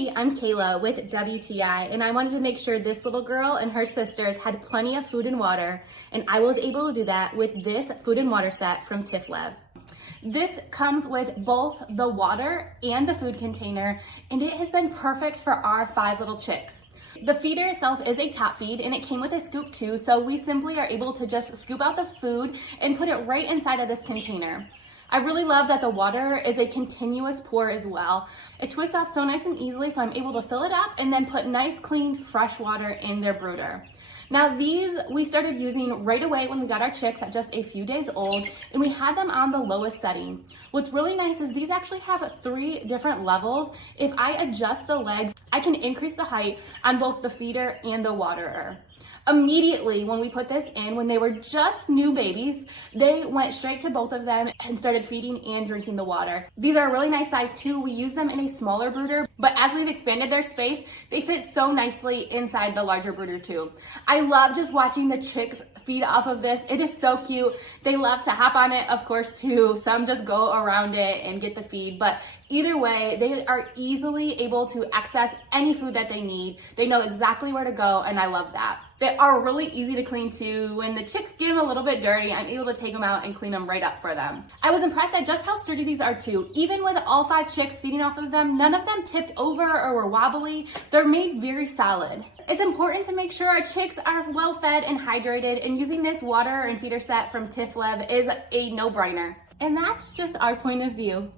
Hey, I'm Kayla with WTI, and I wanted to make sure this little girl and her sisters had plenty of food and water, and I was able to do that with this food and water set from Tiflev. This comes with both the water and the food container, and it has been perfect for our 5 little chicks. The feeder itself is a top feed, and it came with a scoop too, so we simply are able to just scoop out the food and put it right inside of this container. I really love that the water is a continuous pour as well. It twists off so nice and easily, so I'm able to fill it up and then put nice, clean, fresh water in their brooder. Now these we started using right away when we got our chicks at just a few days old, and we had them on the lowest setting. What's really nice is these actually have 3 different levels. If I adjust the legs, I can increase the height on both the feeder and the waterer. Immediately when we put this in, when they were just new babies, they went straight to both of them and started feeding and drinking the water. These are a really nice size too. We use them in a smaller brooder, but as we've expanded their space, they fit so nicely inside the larger brooder too. I love just watching the chicks feed off of this. It is so cute. They love to hop on it, of course, too. Some just go around it and get the feed, but either way, they are easily able to access any food that they need. They know exactly where to go, and I love that. They are really easy to clean too. When the chicks get them a little bit dirty, I'm able to take them out and clean them right up for them. I was impressed at just how sturdy these are too. Even with all 5 chicks feeding off of them, none of them tipped over or were wobbly. They're made very solid. It's important to make sure our chicks are well fed and hydrated, and using this water and feeder set from Tiflev is a no-brainer. And that's just our point of view.